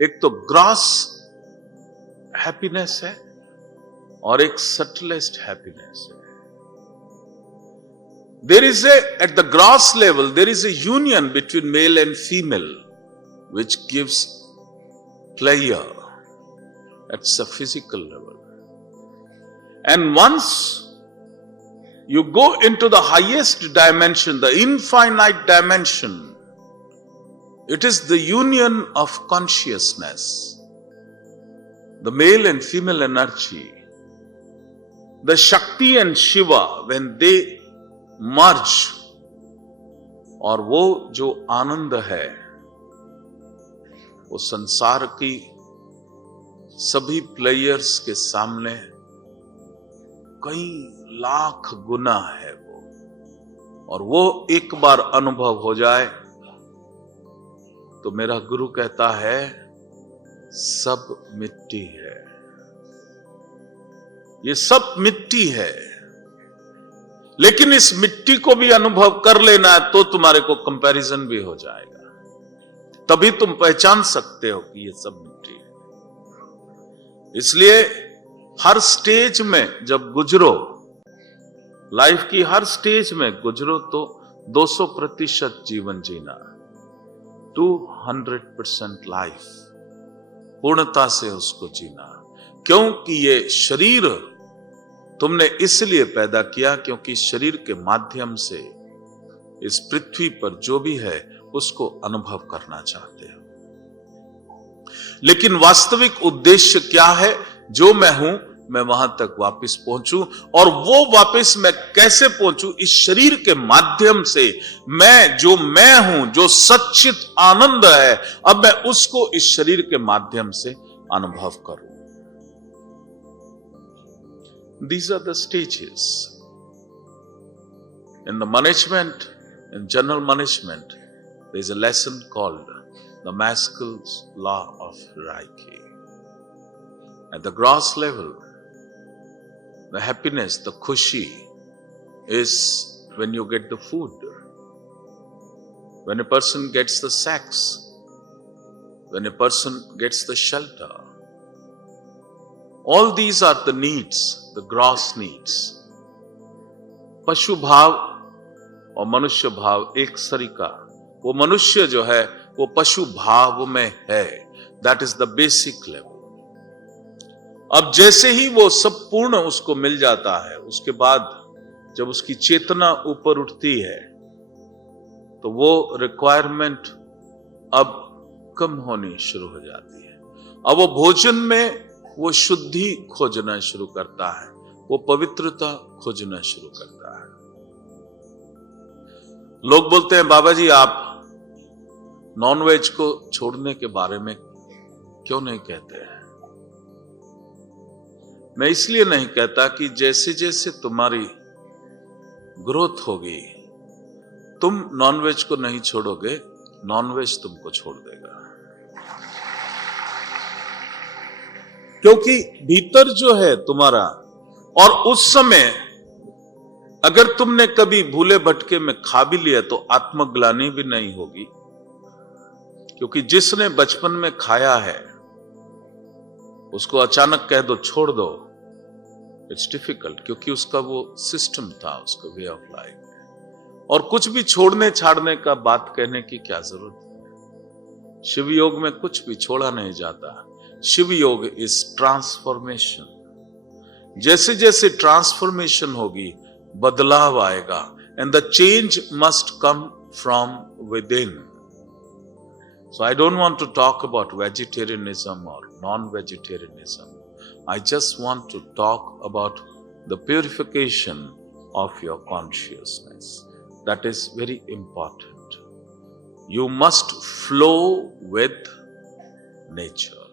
एक तो gross happiness है और एक सटलेस्ट हैप्पीनेस है। There is at the gross level, there is a union between male and female, which gives pleasure. That's a physical level. And once you go into the highest dimension, the infinite dimension, it is the union of consciousness, the male and female energy, the Shakti and Shiva, when they मर्ज, और वो जो आनंद है वो संसार की सभी players के सामने कई लाख गुना है वो। और वो एक बार अनुभव हो जाए तो मेरा गुरु कहता है सब मिट्टी है, ये सब मिट्टी है। लेकिन इस मिट्टी को भी अनुभव कर लेना है तो तुम्हारे को कंपैरिजन भी हो जाएगा, तभी तुम पहचान सकते हो कि ये सब मिट्टी है। इसलिए हर स्टेज में जब गुजरो, लाइफ की हर स्टेज में गुजरो तो 200% जीवन जीना, 200% लाइफ, पूर्णता से उसको जीना। क्योंकि ये शरीर तुमने इसलिए पैदा किया क्योंकि शरीर के माध्यम से इस पृथ्वी पर जो भी है उसको अनुभव करना चाहते हो। लेकिन वास्तविक उद्देश्य क्या है? जो मैं हूं मैं वहां तक वापस पहुंचूं, और वो वापस मैं कैसे पहुंचूं? इस शरीर के माध्यम से। मैं हूं, जो सच्चित आनंद है, अब मैं उसको इस शरीर के माध्यम से अनुभव करूं। These are the stages. In the management, in general management, there is a lesson called the Maslow's law of hierarchy. At the gross level, the happiness, the khushi is when you get the food, when a person gets the sex, when a person gets the shelter. All these are the needs, the gross needs. पशु भाव और मनुष्य भाव एक सरीका। वो मनुष्य जो है वो पशु भाव में है, that is the basic level. अब जैसे ही वो सब पूर्ण उसको मिल जाता है, उसके बाद जब उसकी चेतना ऊपर उठती है तो वो रिक्वायरमेंट अब कम होनी शुरू हो जाती है। अब वो भोजन में वो शुद्धि खोजना शुरू करता है, वो पवित्रता खोजना शुरू करता है। लोग बोलते हैं बाबा जी आप नॉनवेज को छोड़ने के बारे में क्यों नहीं कहते हैं? मैं इसलिए नहीं कहता कि जैसे जैसे तुम्हारी ग्रोथ होगी तुम नॉनवेज को नहीं छोड़ोगे, नॉनवेज तुमको छोड़ देगा। क्योंकि भीतर जो है तुम्हारा, और उस समय अगर तुमने कभी भूले भटके में खा भी लिया तो आत्मग्लानि भी नहीं होगी, क्योंकि जिसने बचपन में खाया है उसको अचानक कह दो छोड़ दो, इट्स डिफिकल्ट, क्योंकि उसका वो सिस्टम था, उसका वे ऑफ लाइफ। और कुछ भी छोड़ने छाड़ने का बात कहने की क्या जरूरत है? शिव योग में कुछ भी छोड़ा नहीं जाता। शिव योग इज ट्रांसफॉर्मेशन। जैसे जैसे ट्रांसफॉर्मेशन होगी बदलाव आएगा, and the change must come from within. So I don't want to talk about vegetarianism और non vegetarianism. I just want to talk about the purification of your consciousness. That is very important. You must flow with nature.